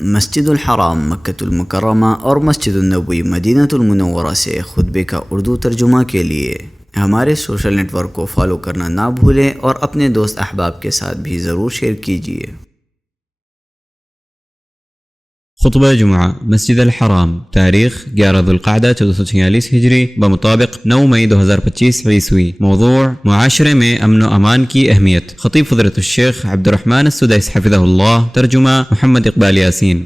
مسجد الحرام مکۃ المکرمہ اور مسجد النبوی مدینہ المنورہ سے خطبے کا اردو ترجمہ کے لیے ہمارے سوشل نیٹ ورک کو فالو کرنا نہ بھولیں اور اپنے دوست احباب کے ساتھ بھی ضرور شیئر کیجیے۔ خطبہ جمعہ مسجد الحرام، تاریخ 11 ذوالقعدہ 1446 ہجری بمطابق 9 مئی 2025 عیسوی۔ موضوع: معاشرے میں امن و امان کی اہمیت۔ خطیب فضیلۃ الشیخ عبد الرحمن السدیس حفظہ اللہ، ترجمہ محمد اقبال یاسین۔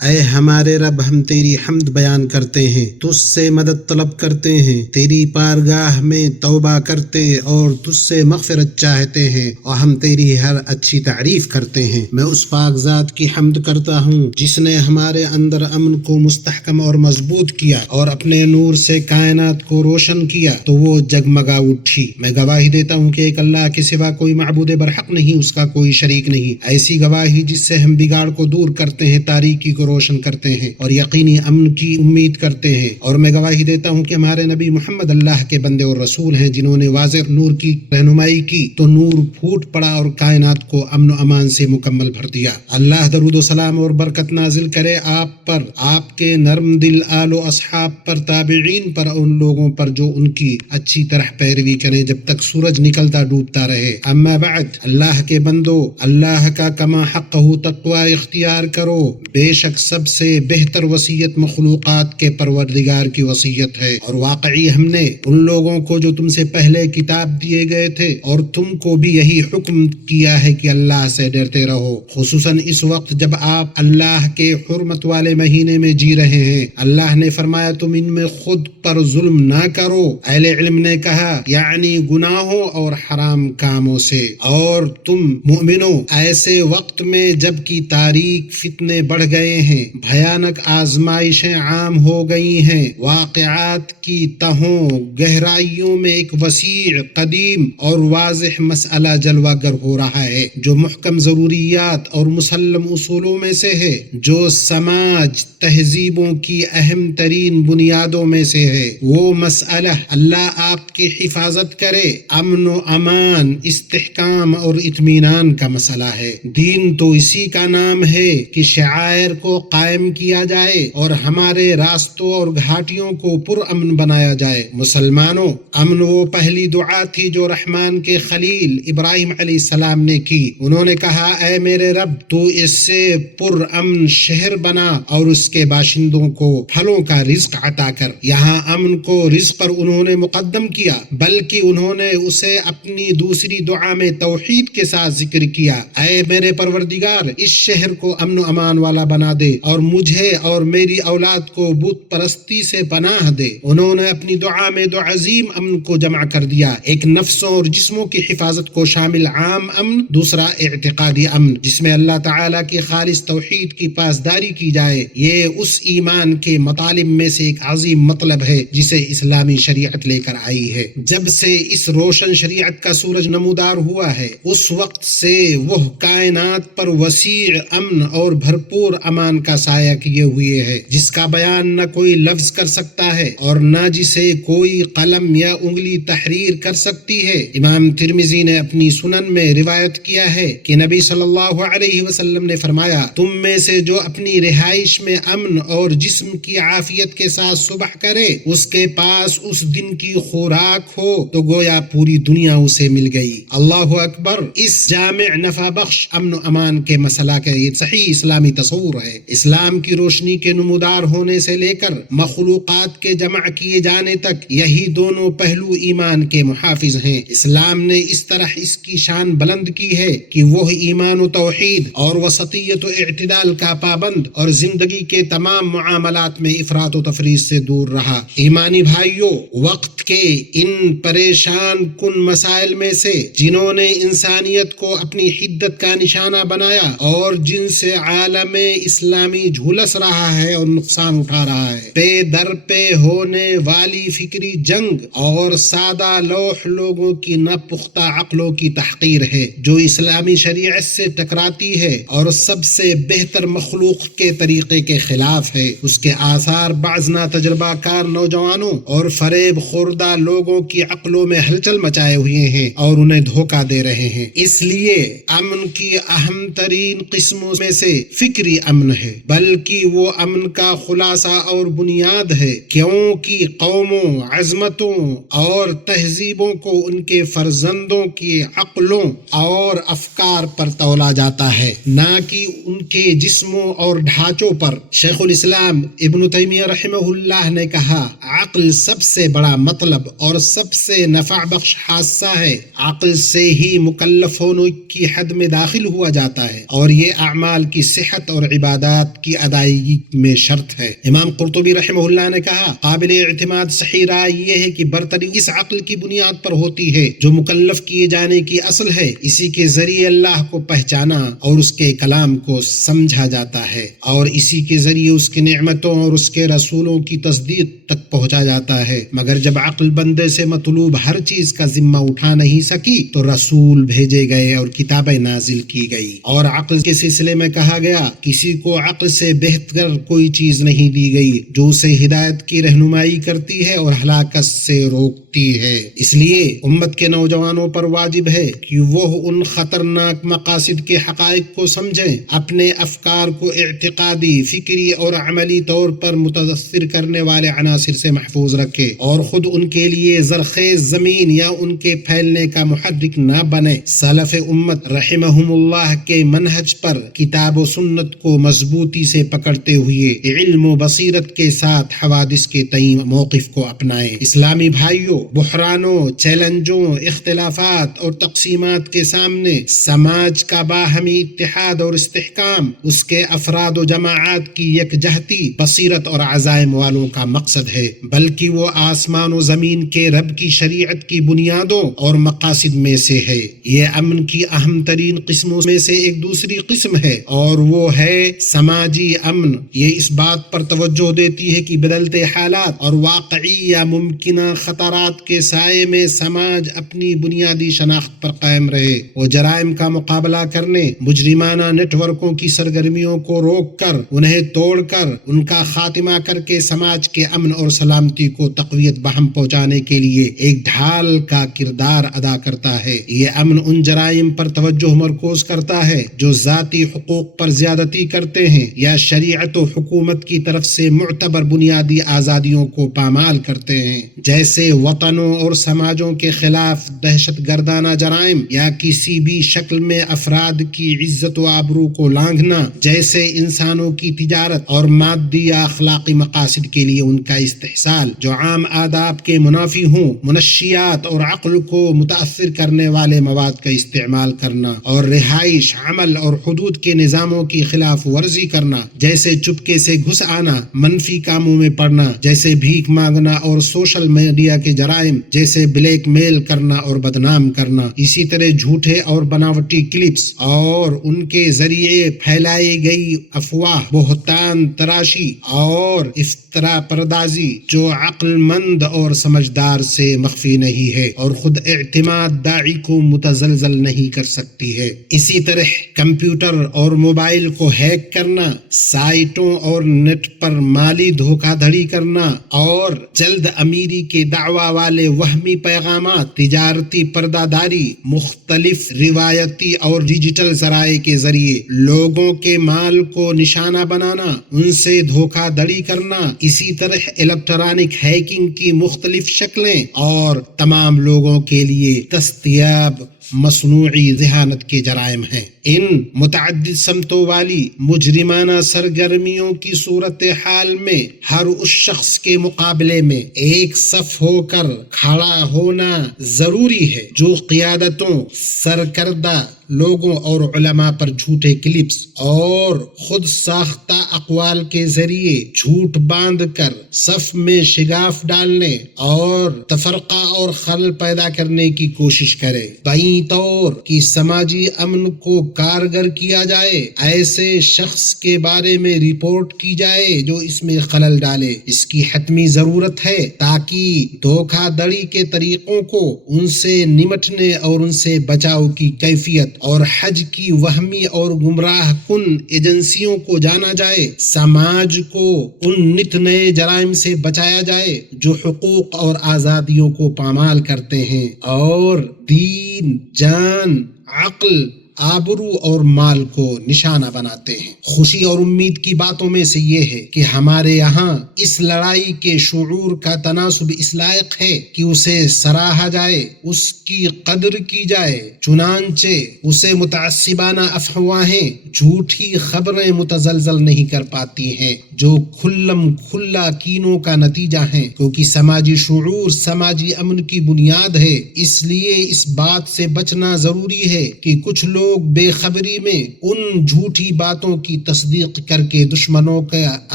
اے ہمارے رب، ہم تیری حمد بیان کرتے ہیں، تجھ سے مدد طلب کرتے ہیں، تیری بارگاہ میں توبہ کرتے اور تجھ سے مغفرت چاہتے ہیں، اور ہم تیری ہر اچھی تعریف کرتے ہیں۔ میں اس پاک ذات کی حمد کرتا ہوں جس نے ہمارے اندر امن کو مستحکم اور مضبوط کیا اور اپنے نور سے کائنات کو روشن کیا تو وہ جگمگا اٹھی۔ میں گواہی دیتا ہوں کہ ایک اللہ کے سوا کوئی معبود برحق نہیں، اس کا کوئی شریک نہیں۔ ایسی گواہی جس سے ہم بگاڑ کو دور کرتے ہیں، تاریکی کو روشن کرتے ہیں اور یقینی امن کی امید کرتے ہیں۔ اور میں گواہی دیتا ہوں کہ ہمارے نبی محمد اللہ کے بندے اور رسول ہیں، جنہوں نے واضح نور کی رہنمائی کی تو نور پھوٹ پڑا اور کائنات کو امن و امان سے مکمل بھر دیا۔ اللہ درود و سلام اور برکت نازل کرے آپ پر، آپ کے نرم دل آل و اصحاب پر، تابعین پر، ان لوگوں پر جو ان کی اچھی طرح پیروی کریں جب تک سورج نکلتا ڈوبتا رہے۔ اما بعد، اللہ کے بندو، اللہ کا کما حقہ تقوی اختیار کرو۔ بے شک سب سے بہتر وصیت مخلوقات کے پروردگار کی وصیت ہے، اور واقعی ہم نے ان لوگوں کو جو تم سے پہلے کتاب دیے گئے تھے اور تم کو بھی یہی حکم کیا ہے کہ اللہ سے ڈرتے رہو، خصوصاً اس وقت جب آپ اللہ کے حرمت والے مہینے میں جی رہے ہیں۔ اللہ نے فرمایا تم ان میں خود پر ظلم نہ کرو۔ اہل علم نے کہا یعنی گناہوں اور حرام کاموں سے۔ اور تم مومنوں، ایسے وقت میں جب کی تاریک فتنے بڑھ گئے ہیں، بھیانک آزمائشیں عام ہو گئی ہیں، واقعات کی تہوں گہرائیوں میں ایک وسیع، قدیم اور واضح مسئلہ جلوہ گر ہو رہا ہے جو محکم ضروریات اور مسلم اصولوں میں سے ہے، جو سماج تہذیبوں کی اہم ترین بنیادوں میں سے ہے۔ وہ مسئلہ، اللہ آپ کی حفاظت کرے، امن و امان، استحکام اور اطمینان کا مسئلہ ہے۔ دین تو اسی کا نام ہے کہ شعائر کو قائم کیا جائے اور ہمارے راستوں اور گھاٹیوں کو پر امن بنایا جائے۔ مسلمانوں، امن وہ پہلی دعا تھی جو رحمان کے خلیل ابراہیم علیہ السلام نے کی۔ انہوں نے کہا اے میرے رب، تو اس سے پر امن شہر بنا اور اس کے باشندوں کو پھلوں کا رزق عطا کر۔ یہاں امن کو رزق پر انہوں نے مقدم کیا، بلکہ انہوں نے اسے اپنی دوسری دعا میں توحید کے ساتھ ذکر کیا۔ اے میرے پروردگار، اس شہر کو امن و امان والا بنا دے اور مجھے اور میری اولاد کو بت پرستی سے پناہ دے۔ انہوں نے اپنی دعا میں دو عظیم امن کو جمع کر دیا، ایک نفسوں اور جسموں کی حفاظت کو شامل عام امن، دوسرا اعتقادی امن جس میں اللہ تعالیٰ کی خالص توحید کی پاسداری کی جائے۔ یہ اس ایمان کے مطالب میں سے ایک عظیم مطلب ہے جسے اسلامی شریعت لے کر آئی ہے۔ جب سے اس روشن شریعت کا سورج نمودار ہوا ہے، اس وقت سے وہ کائنات پر وسیع امن اور بھرپور امان کا سایہ کیے ہوئے ہے، جس کا بیان نہ کوئی لفظ کر سکتا ہے اور نہ جسے کوئی قلم یا انگلی تحریر کر سکتی ہے۔ امام ترمذی نے اپنی سنن میں روایت کیا ہے کہ نبی صلی اللہ علیہ وسلم نے فرمایا تم میں سے جو اپنی رہائش میں امن اور جسم کی عافیت کے ساتھ صبح کرے، اس کے پاس اس دن کی خوراک ہو تو گویا پوری دنیا اسے مل گئی۔ اللہ اکبر۔ اس جامع نفع بخش امن و امان کے مسئلہ کا یہ صحیح اسلامی تصور ہے۔ اسلام کی روشنی کے نمودار ہونے سے لے کر مخلوقات کے جمع کیے جانے تک یہی دونوں پہلو ایمان کے محافظ ہیں۔ اسلام نے اس طرح اس کی شان بلند کی ہے کہ وہ ایمان و توحید اور وسطیت و اعتدال کا پابند اور زندگی کے تمام معاملات میں افراط و تفریط سے دور رہا۔ ایمانی بھائیوں، وقت کے ان پریشان کن مسائل میں سے جنہوں نے انسانیت کو اپنی حدت کا نشانہ بنایا اور جن سے عالم اسلام اسلامی جھولس رہا ہے اور نقصان اٹھا رہا ہے۔ پے در پہ ہونے والی فکری جنگ اور سادہ لوح لوگوں کی ناپختہ عقلوں کی تحقیر ہے جو اسلامی شریعت سے ٹکراتی ہے اور سب سے بہتر مخلوق کے طریقے کے خلاف ہے۔ اس کے آثار بعض ناتجربہ کار نوجوانوں اور فریب خوردہ لوگوں کی عقلوں میں ہلچل مچائے ہوئے ہیں اور انہیں دھوکہ دے رہے ہیں۔ اس لیے امن کی اہم ترین قسموں میں سے فکری امن ہے، بلکہ وہ امن کا خلاصہ اور بنیاد ہے، کیونکہ قوموں، عظمتوں اور تہذیبوں کو ان کے فرزندوں کی عقلوں اور افکار پر تولا جاتا ہے، نہ کہ ان کے جسموں اور ڈھانچوں پر۔ شیخ الاسلام ابن تیمیہ رحمہ اللہ نے کہا، عقل سب سے بڑا مطلب اور سب سے نفع بخش حادثہ ہے۔ عقل سے ہی مکلف ہونے کی حد میں داخل ہوا جاتا ہے اور یہ اعمال کی صحت اور عبادات کی ادائیگی میں شرط ہے۔ امام قرطبی رحمہ اللہ نے کہا، قابل اعتماد صحیح رائے یہ ہے کہ برتری اس عقل کی بنیاد پر ہوتی ہے جو مکلف کیے جانے کی اصل ہے۔ اسی کے ذریعے اللہ کو پہچانا اور اس کے کلام کو سمجھا جاتا ہے اور اسی کے ذریعے اس کی نعمتوں اور اس کے رسولوں کی تصدیق تک پہنچا جاتا ہے۔ مگر جب عقل بندے سے مطلوب ہر چیز کا ذمہ اٹھا نہیں سکی تو رسول بھیجے گئے اور کتابیں نازل کی گئی، اور عقل کے سلسلے میں کہا گیا، کسی کو عقل سے بہتر کوئی چیز نہیں دی گئی جو اسے ہدایت کی رہنمائی کرتی ہے اور ہلاکت سے روکتی ہے۔ اس لیے امت کے نوجوانوں پر واجب ہے کہ وہ ان خطرناک مقاصد کے حقائق کو سمجھیں، اپنے افکار کو اعتقادی، فکری اور عملی طور پر متاثر کرنے والے عناصر سے محفوظ رکھے اور خود ان کے لیے زرخیز زمین یا ان کے پھیلنے کا محرک نہ بنے۔ سلف امت رحمہم اللہ کے منہج پر کتاب و سنت کو مضبوطی سے پکڑتے ہوئے علم و بصیرت کے ساتھ حوادث کے تئیں موقف کو اپنائیں۔ اسلامی بھائیوں، بحرانوں، چیلنجوں، اختلافات اور تقسیمات کے سامنے سماج کا باہمی اتحاد اور استحکام، اس کے افراد و جماعات کی یکجہتی بصیرت اور عزائم والوں کا مقصد ہے، بلکہ وہ آسمان و زمین کے رب کی شریعت کی بنیادوں اور مقاصد میں سے ہے۔ یہ امن کی اہم ترین قسموں میں سے ایک دوسری قسم ہے اور وہ ہے سماجی امن۔ یہ اس بات پر توجہ دیتی ہے کہ بدلتے حالات اور واقعی یا ممکنہ خطرات کے سائے میں سماج اپنی بنیادی شناخت پر قائم رہے، وہ جرائم کا مقابلہ کرنے، مجرمانہ نیٹ ورکوں کی سرگرمیوں کو روک کر، انہیں توڑ کر، ان کا خاتمہ کر کے سماج کے امن اور سلامتی کو تقویت بہم پہنچانے کے لیے ایک ڈھال کا کردار ادا کرتا ہے۔ یہ امن ان جرائم پر توجہ مرکوز کرتا ہے جو ذاتی حقوق پر زیادتی کرتے ہیں یا شریعت و حکومت کی طرف سے معتبر بنیادی آزادیوں کو پامال کرتے ہیں، جیسے وطنوں اور سماجوں کے خلاف دہشت گردانہ جرائم یا کسی بھی شکل میں افراد کی عزت و آبرو کو لانگھنا، جیسے انسانوں کی تجارت اور مادی یا اخلاقی مقاصد کے لیے ان کا استحصال جو عام آداب کے منافی ہوں، منشیات اور عقل کو متاثر کرنے والے مواد کا استعمال کرنا، اور رہائش، عمل اور حدود کے نظاموں کی خلاف ورزی کرنا، جیسے چپکے سے گھس آنا، منفی کاموں میں پڑنا جیسے بھیک مانگنا، اور سوشل میڈیا کے جرائم جیسے بلیک میل کرنا اور بدنام کرنا۔ اسی طرح جھوٹے اور بناوٹی کلپس اور ان کے ذریعے پھیلائی گئی افواہ، بہتان تراشی اور افترا پردازی جو عقل مند اور سمجھدار سے مخفی نہیں ہے اور خود اعتماد داعی کو متزلزل نہیں کر سکتی ہے۔ اسی طرح کمپیوٹر اور موبائل کو ہیک کرنا، سائٹوں اور نیٹ پر مالی دھوکہ دھڑی کرنا اور جلد امیری کے دعوی والے وہمی پیغامات، تجارتی پردہ داری، مختلف روایتی اور ڈیجیٹل ذرائع کے ذریعے لوگوں کے مال کو نشانہ بنانا، ان سے دھوکہ دھڑی کرنا، اسی طرح الیکٹرانک ہیکنگ کی مختلف شکلیں اور تمام لوگوں کے لیے دستیاب مصنوعی ذہانت کے جرائم ہیں۔ ان متعدد سمتوں والی مجرمانہ سرگرمیوں کی صورتحال میں ہر اس شخص کے مقابلے میں ایک صف ہو کر کھڑا ہونا ضروری ہے جو قیادتوں، سرکردہ لوگوں اور علماء پر جھوٹے کلپس اور خود ساختہ اقوال کے ذریعے جھوٹ باندھ کر صف میں شگاف ڈالنے اور تفرقہ اور خلل پیدا کرنے کی کوشش کرے، بائیں طور کی سماجی امن کو کارگر کیا جائے، ایسے شخص کے بارے میں رپورٹ کی جائے جو اس میں خلل ڈالے۔ اس کی حتمی ضرورت ہے تاکہ دھوکہ دڑی کے طریقوں کو، ان سے نمٹنے اور ان سے بچاؤ کی کیفیت اور حج کی وہمی اور گمراہ کن ایجنسیوں کو جانا جائے، سماج کو ان نت نئے جرائم سے بچایا جائے جو حقوق اور آزادیوں کو پامال کرتے ہیں اور دین، جان، عقل، آبرو اور مال کو نشانہ بناتے ہیں۔ خوشی اور امید کی باتوں میں سے یہ ہے کہ ہمارے یہاں اس لڑائی کے شعور کا تناسب اس لائق ہے کہ اسے سراہا جائے، اس کی قدر کی جائے، چنانچہ اسے متعصبانہ افواہیں، جھوٹی خبریں متزلزل نہیں کر پاتی ہیں جو کھلم کھلا کینوں کا نتیجہ ہیں، کیونکہ سماجی شعور سماجی امن کی بنیاد ہے۔ اس لیے اس بات سے بچنا ضروری ہے کہ کچھ لوگ بے خبری میں ان جھوٹی باتوں کی تصدیق کر کے دشمنوں کا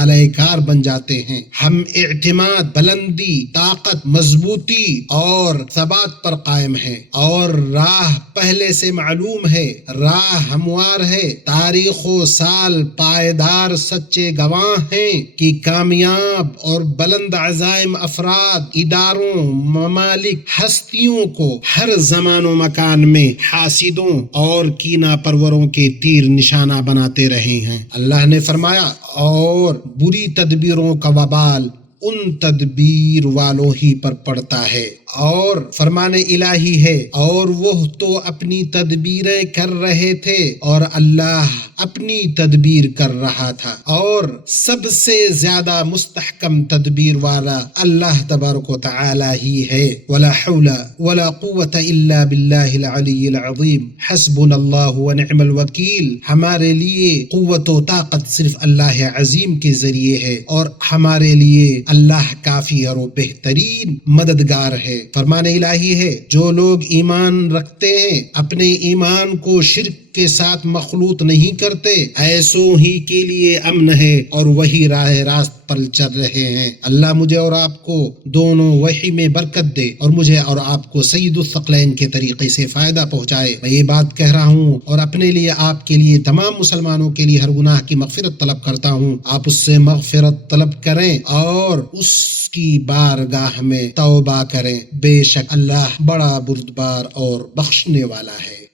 آلۂ کار بن جاتے ہیں۔ ہم اعتماد، بلندی، طاقت، مضبوطی اور ثبات پر قائم ہیں اور راہ پہلے سے معلوم ہے، راہ ہموار ہے۔ تاریخ و سال پائیدار سچے گواہ ہیں کہ کامیاب اور بلند عزائم افراد، اداروں، ممالک، ہستیوں کو ہر زمان و مکان میں حاسدوں اور کینہ پروروں کے تیر نشانہ بناتے رہے ہیں۔ اللہ نے فرمایا، اور بری تدبیروں کا وبال ان تدبیر والوں ہی پر پڑتا ہے۔ اور فرمان الہی ہے، اور وہ تو اپنی تدبیریں کر رہے تھے اور اللہ اپنی تدبیر کر رہا تھا، اور سب سے زیادہ مستحکم تدبیر والا اللہ تبارک و تعالی ہی ہے۔ ولا حول ولا قوة الا باللہ العلی العظیم، حسبنا اللہ ونعم الوکیل۔ ہمارے لیے قوت و طاقت صرف اللہ عظیم کے ذریعے ہے اور ہمارے لیے اللہ کافی اور بہترین مددگار ہے۔ فرمان الہی ہے، جو لوگ ایمان رکھتے ہیں اپنے ایمان کو شرک کے ساتھ مخلوط نہیں کرتے، ایسوں ہی کے لیے امن ہے اور وہی راہ راست پر چل رہے ہیں۔ اللہ مجھے اور آپ کو دونوں وحی میں برکت دے اور مجھے اور آپ کو سید الثقلین کے طریقے سے فائدہ پہنچائے۔ میں یہ بات کہہ رہا ہوں اور اپنے لیے، آپ کے لیے، تمام مسلمانوں کے لیے ہر گناہ کی مغفرت طلب کرتا ہوں۔ آپ اس سے مغفرت طلب کریں اور اس کی بارگاہ میں توبہ کریں، بے شک اللہ بڑا بردبار اور بخشنے والا ہے۔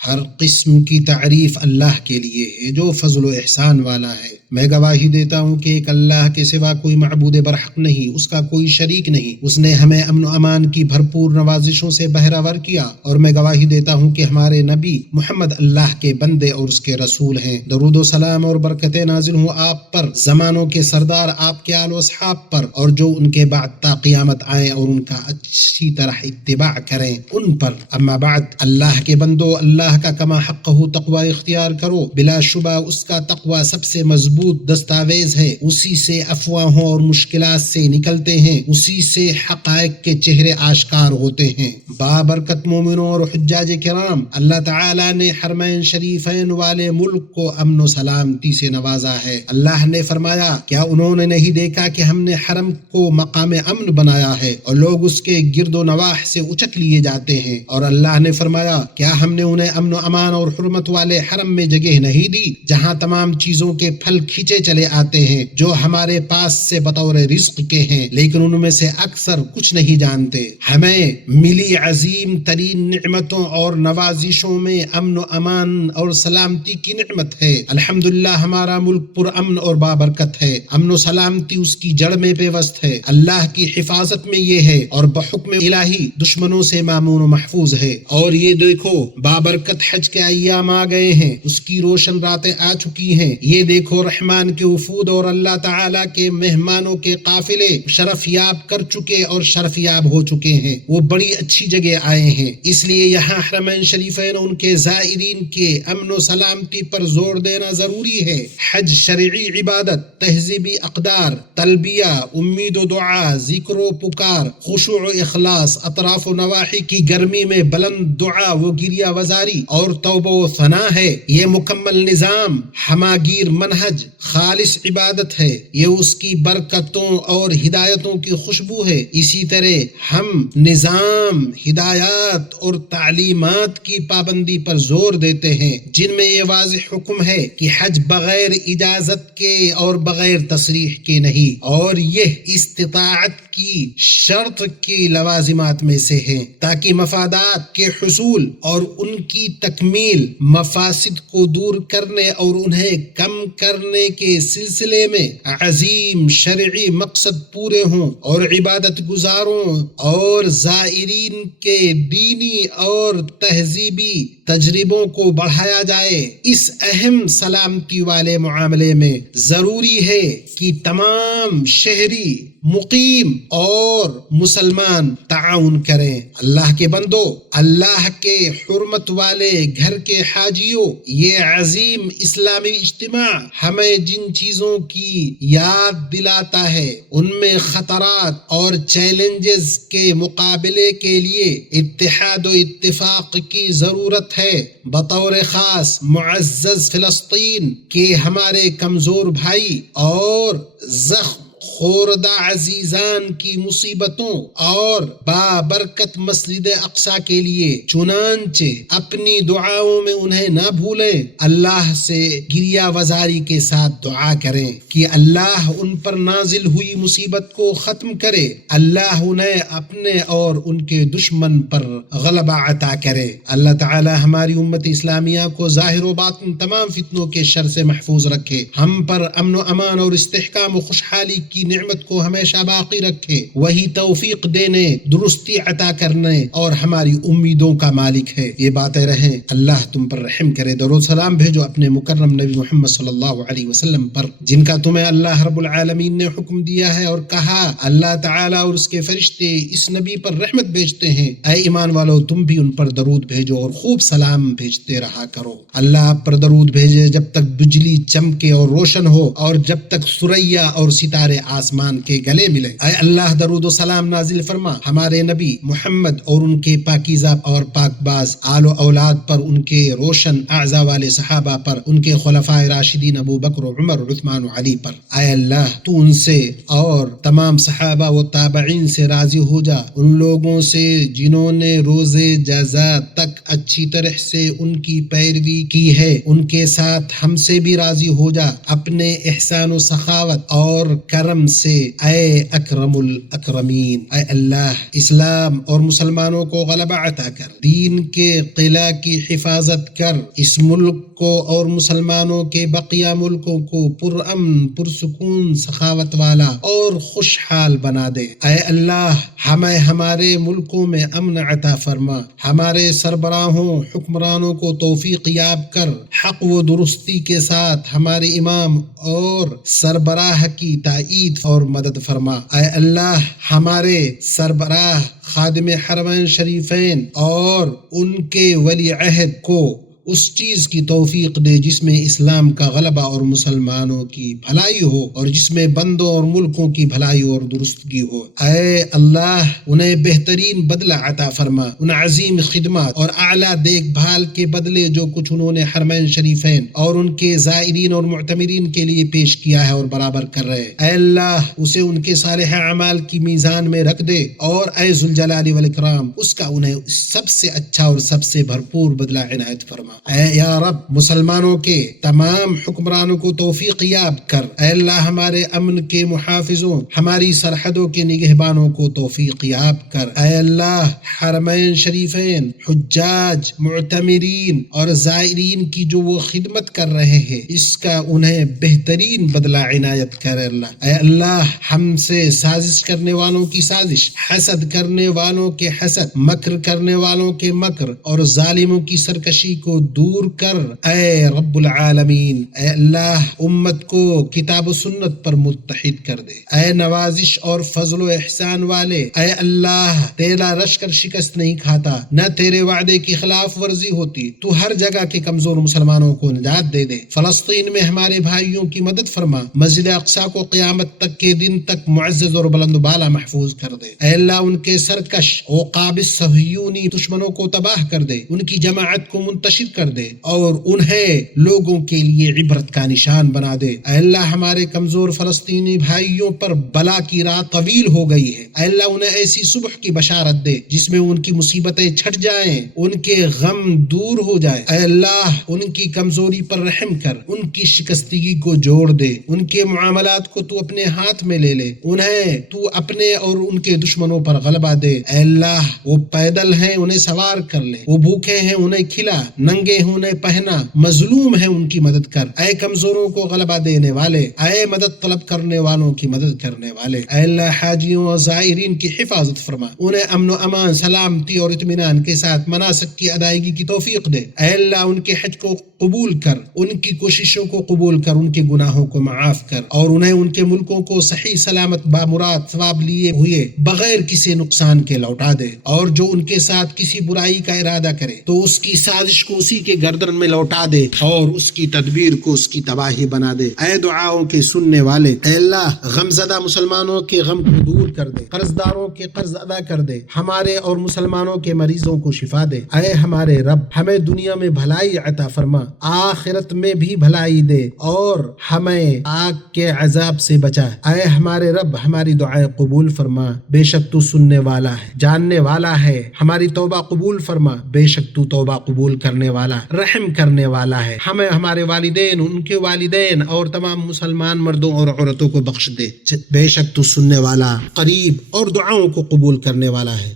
ہر قسم کی تعریف اللہ کے لیے ہے جو فضل و احسان والا ہے۔ میں گواہی دیتا ہوں کہ ایک اللہ کے سوا کوئی معبود برحق نہیں، اس کا کوئی شریک نہیں۔ اس نے ہمیں امن و امان کی بھرپور نوازشوں سے بہرہور کیا، اور میں گواہی دیتا ہوں کہ ہمارے نبی محمد اللہ کے بندے اور اس کے رسول ہیں۔ درود و سلام اور برکتیں نازل ہوں آپ پر، زمانوں کے سردار، آپ کے آل و اصحاب پر، اور جو ان کے بعد تا قیامت آئیں اور ان کا اچھی طرح اتباع کریں ان پر۔ اما بعد، اللہ کے بندو، اللہ کا کما حقہ تقوی اختیار کرو۔ بلا شبہ اس کا تقوی سب سے مضبوط دستاویز ہے، اسی سے افواہوں اور مشکلات سے نکلتے ہیں، اسی سے حقائق کے چہرے آشکار ہوتے ہیں۔ بابرکت مومنوں اور حجاج کرام، اللہ تعالی نے حرمین شریفین والے ملک کو امن و سلامتی سے نوازا ہے۔ اللہ نے فرمایا، کیا انہوں نے نہیں دیکھا کہ ہم نے حرم کو مقام امن بنایا ہے اور لوگ اس کے گرد و نواح سے اچک لیے جاتے ہیں؟ اور اللہ نے فرمایا، کیا ہم نے انہیں امن و امان اور حرمت والے حرم میں جگہ نہیں دی جہاں تمام چیزوں کے پھل کھینچے چلے آتے ہیں جو ہمارے پاس سے بطور رزق کے ہیں، لیکن ان میں سے اکثر کچھ نہیں جانتے۔ ہمیں ملی عظیم ترین نعمتوں اور نوازشوں میں امن و امان اور سلامتی کی نعمت ہے۔ الحمدللہ ہمارا ملک پر امن اور بابرکت ہے۔ امن و سلامتی اس کی جڑ میں پیوست ہے، اللہ کی حفاظت میں یہ ہے، اور بحکم الہی دشمنوں سے مامون و محفوظ ہے۔ اور یہ دیکھو، بابرکت بابرکت حج کے ایام آ گئے ہیں، اس کی روشن راتیں آ چکی ہیں۔ یہ دیکھو رحمان کے وفود اور اللہ تعالیٰ کے مہمانوں کے قافلے شرف یاب کر چکے اور شرف یاب ہو چکے ہیں، وہ بڑی اچھی جگہ آئے ہیں۔ اس لیے یہاں حرمین شریفین ان کے زائرین کے امن و سلامتی پر زور دینا ضروری ہے۔ حج شرعی عبادت، تہذیبی اقدار، تلبیہ، امید و دعا، ذکر و پکار، خشوع و اخلاص، اطراف و نواحی کی گرمی میں بلند دعا و گریہ وزاری اور توبہ و ثنا ہے۔ یہ مکمل نظام، ہماگیر منہج، خالص عبادت ہے، یہ اس کی برکتوں اور ہدایتوں کی خوشبو ہے۔ اسی طرح ہم نظام، ہدایات اور تعلیمات کی پابندی پر زور دیتے ہیں، جن میں یہ واضح حکم ہے کہ حج بغیر اجازت کے اور بغیر تصریح کے نہیں، اور یہ استطاعت کی شرط کی لوازمات میں سے ہیں، تاکہ مفادات کے حصول اور ان کی تکمیل، مفاسد کو دور کرنے اور انہیں کم کرنے کے سلسلے میں عظیم شرعی مقصد پورے ہوں، اور عبادت گزاروں اور زائرین کے دینی اور تہذیبی تجربوں کو بڑھایا جائے۔ اس اہم سلامتی والے معاملے میں ضروری ہے کہ تمام شہری، مقیم اور مسلمان تعاون کریں۔ اللہ کے بندو، اللہ کے حرمت والے گھر کے حاجیوں، یہ عظیم اسلامی اجتماع ہمیں جن چیزوں کی یاد دلاتا ہے، ان میں خطرات اور چیلنجز کے مقابلے کے لیے اتحاد و اتفاق کی ضرورت ہے۔ بطور خاص معزز فلسطین کے ہمارے کمزور بھائی اور زخم خوردہ عزیزان کی مصیبتوں اور بابرکت مسجد اقصی کے لیے چنانچہ اپنی دعاؤں میں انہیں نہ بھولیں۔ اللہ سے گریہ وزاری کے ساتھ دعا کریں کہ اللہ ان پر نازل ہوئی مصیبت کو ختم کرے، اللہ انہیں اپنے اور ان کے دشمن پر غلبہ عطا کرے۔ اللہ تعالی ہماری امت اسلامیہ کو ظاہر و باطن تمام فتنوں کے شر سے محفوظ رکھے، ہم پر امن و امان اور استحکام و خوشحالی کی نعمت کو ہمیشہ باقی رکھے، وہی توفیق دینے، درستی عطا کرنے اور ہماری امیدوں کا مالک ہے۔ یہ باتیں رہیں، اللہ تم پر رحم کرے۔ درود سلام بھیجو اپنے مکرم نبی محمد صلی اللہ علیہ وسلم پر، جن کا تمہیں اللہ رب العالمین نے حکم دیا ہے اور کہا اللہ تعالیٰ اور اس کے فرشتے اس نبی پر رحمت بھیجتے ہیں۔ اے ایمان والو، تم بھی ان پر درود بھیجو اور خوب سلام بھیجتے رہا کرو۔ اللہ آپ پر درود بھیجے جب تک بجلی چمکے اور روشن ہو، اور جب تک ثریا اور ستارے آسمان کے گلے ملے۔ اے اللہ درود و سلام نازل فرما ہمارے نبی محمد اور ان کے پاکیزہ اور پاک باز آل و اولاد پر، ان کے روشن اعضا والے صحابہ پر، ان کے خلفائے راشدین ابو بکر و عمر و عثمان و علی پر۔ اے اللہ تو ان سے اور تمام صحابہ و تابعین سے راضی ہو جا، ان لوگوں سے جنہوں نے روز جزا تک اچھی طرح سے ان کی پیروی کی ہے، ان کے ساتھ ہم سے بھی راضی ہو جا اپنے احسان و سخاوت اور کرم سے۔ اے اکرم الاکرمین، اے اللہ اسلام اور مسلمانوں کو غلبہ عطا کر، دین کے قلعہ کی حفاظت کر، اس ملک کو اور مسلمانوں کے بقیہ ملکوں کو پرامن، پرسکون، سخاوت والا اور خوشحال بنا دے۔ اے اللہ ہمیں ہمارے ملکوں میں امن عطا فرما، ہمارے سربراہوں، حکمرانوں کو توفیق یاب کر، حق و درستی کے ساتھ ہمارے امام اور سربراہ کی تائید اور مدد فرما۔ اے اللہ ہمارے سربراہ، خادم حرمین شریفین اور ان کے ولی عہد کو اس چیز کی توفیق دے جس میں اسلام کا غلبہ اور مسلمانوں کی بھلائی ہو، اور جس میں بندوں اور ملکوں کی بھلائی اور درستگی ہو۔ اے اللہ انہیں بہترین بدلہ عطا فرما، ان عظیم خدمات اور اعلیٰ دیکھ بھال کے بدلے جو کچھ انہوں نے حرمین شریفین اور ان کے زائرین اور معتمرین کے لیے پیش کیا ہے اور برابر کر رہے۔ اے اللہ اسے ان کے صالح اعمال کی میزان میں رکھ دے، اور اے ذوالجلال والاکرام اس کا انہیں سب سے اچھا اور سب سے بھرپور بدلہ عنایت فرما۔ فرما۔ اے یا رب مسلمانوں کے تمام حکمرانوں کو توفیق یاب کر۔ اے اللہ ہمارے امن کے محافظوں، ہماری سرحدوں کے نگہبانوں کو توفیق یاب کر۔ اے اللہ حرمین شریفین، حجاج، معتمرین اور زائرین کی جو وہ خدمت کر رہے ہیں، اس کا انہیں بہترین بدلہ عنایت کر۔ اے اللہ ہم سے سازش کرنے والوں کی سازش، حسد کرنے والوں کے حسد، مکر کرنے والوں کے مکر اور ظالموں کی سرکشی کو دور کر۔ اے رب العالمین، اے اللہ امت کو کتاب و سنت پر متحد کر دے۔ اے نوازش اور فضل و احسان والے، اے اللہ تیرا لشکر شکست نہیں کھاتا، نہ تیرے وعدے کی خلاف ورزی ہوتی۔ تو ہر جگہ کے کمزور مسلمانوں کو نجات دے دے۔ فلسطین میں ہمارے بھائیوں کی مدد فرما، مسجد اقصی کو قیامت تک کے دن تک معزز اور بلند و بالا محفوظ کر دے۔ اے اللہ ان کے سرکش عقاب صہیونی دشمنوں کو تباہ کر دے، ان کی جماعت کو منتشر کر دے اور انہیں لوگوں کے لیے عبرت کا نشان بنا دے۔ اے اللہ ہمارے کمزور فلسطینی بھائیوں پر بلا کی رات طویل ہو گئی ہے، اے اللہ انہیں ایسی صبح کی بشارت دے جس میں ان کی مصیبتیں چھٹ جائیں، ان کے غم دور ہو جائے۔ اے اللہ ان کی کمزوری پر رحم کر، ان کی شکستگی کو جوڑ دے، ان کے معاملات کو تو اپنے ہاتھ میں لے لے، انہیں تو اپنے اور ان کے دشمنوں پر غلبہ دے۔ اے اللہ وہ پیدل ہیں انہیں سوار کر لے، وہ بھوکے ہیں انہیں کھلا، ننگے ہیں انہیں پہنا، مظلوم ہیں ان کی مدد کر۔ اے کمزوروں کو غلبہ دینے والے، اے مدد طلب کرنے والوں کی مدد کرنے والے، اے اللہ حاجیوں اور زائرین کی حفاظت فرما، انہیں امن و امان، سلامتی اور اطمینان کے ساتھ مناسک کی ادائیگی کی توفیق دے۔ اے اللہ ان کے حج کو قبول کر، ان کی کوششوں کو قبول کر، ان کے گناہوں کو معاف کر اور انہیں ان کے ملکوں کو صحیح سلامت بامراد ثواب لیے ہوئے بغیر کسی نقصان کے لوٹا دے، اور جو ان کے ساتھ کسی برائی کا ارادہ کرے تو اس کی سازش کو اسی کے گردن میں لوٹا دے اور اس کی تدبیر کو اس کی تباہی بنا دے۔ اے دعاؤں کے سننے والے، اے اللہ غمزدہ مسلمانوں کے غم کو دور کر دے، قرض داروں کے قرض ادا کر دے، ہمارے اور مسلمانوں کے مریضوں کو شفا دے۔ اے ہمارے رب ہمیں دنیا میں بھلائی عطا فرما، آخرت میں بھی بھلائی دے اور ہمیں آگ کے عذاب سے بچا۔ اے ہمارے رب ہماری دعائیں قبول فرما، بے شک تو سننے والا ہے، جاننے والا ہے۔ ہماری توبہ قبول فرما، بے شک تو توبہ قبول کرنے والا، رحم کرنے والا ہے۔ ہمیں، ہمارے والدین، ان کے والدین اور تمام مسلمان مردوں اور عورتوں کو بخش دے، بے شک تو سننے والا، قریب اور دعاؤں کو قبول کرنے والا ہے۔